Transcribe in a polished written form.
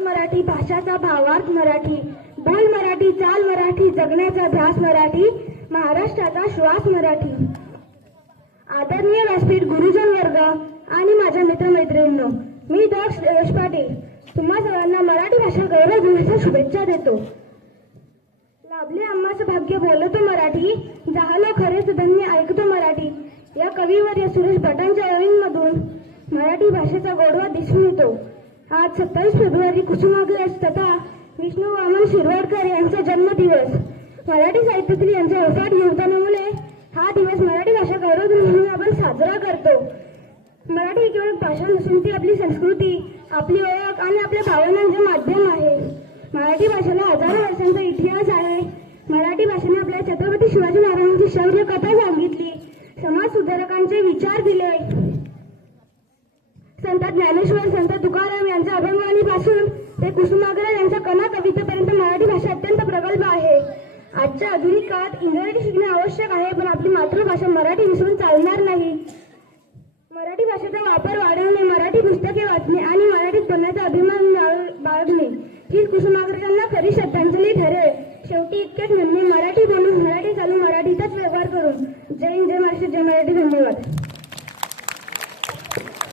मराठी भाषाचा भावार्थ मराठी, बोल मराठी, चाल मराठी, जगण्याचा ध्यास मराठी, महाराष्ट्राचा श्वास मराठी. आदरणीय व्यासपीठ, गुरुजन वर्ग आणि माझ्या मित्रमैत्रिणींनो, मी दक्ष पाटील तुम्हा सर्वांना मराठी भाषा गौरव दिनाच्या शुभेच्छा देतो. लाभले आम्हाचं भाग्य बोलतो मराठी, जाहलो खरेच धन्य ऐकतो मराठी. या कविवर्य सुरेश भटांच्या ओळींमधून मराठी भाषेचा गोडवा दिसून येतो. आज 27 फेब्रुवारी कुसुमाग्रज तथा विष्णू वामन शिरवाडकर यांचा जन्मदिवस. मराठी साहित्यातील यांच्या अफाट योगदानामुळे हा दिवस मराठी भाषा गौरव दिन म्हणून आपण साजरा करतो. मराठी केवळ एक भाषा नसून ती आपली संस्कृती, आपली ओळख आणि आपल्या भावनांचे माध्यम आहे. मराठी भाषेला हजारो वर्षांचा इतिहास आहे. मराठी भाषेने आपल्या छत्रपती शिवाजी महाराजांची शौर्य कथा सांगितली, समाज सुधारकांचे विचार दिले. संत ज्ञानेश्वर, संत तुकाराम यांच्या अभंगवाणीपासून ते कुसुमाग्रज यांच्या कणा कवितेपर्यंत मराठी भाषा अत्यंत प्रगल्भ आहे. आजच्या आधुनिक काळात इंग्रजी शिकणे आवश्यक आहे, पण आपली मातृभाषा मराठी विसरून चालणार नाही. मराठी भाषेचा वापर वाढवणे, मराठी पुस्तके वाचणे आणि मराठीत बोलण्याचा अभिमान बाळगणे ही कुसुमाग्रजांना खरी श्रद्धांजली ठरेल. शेवटी इतकेच म्हणणे,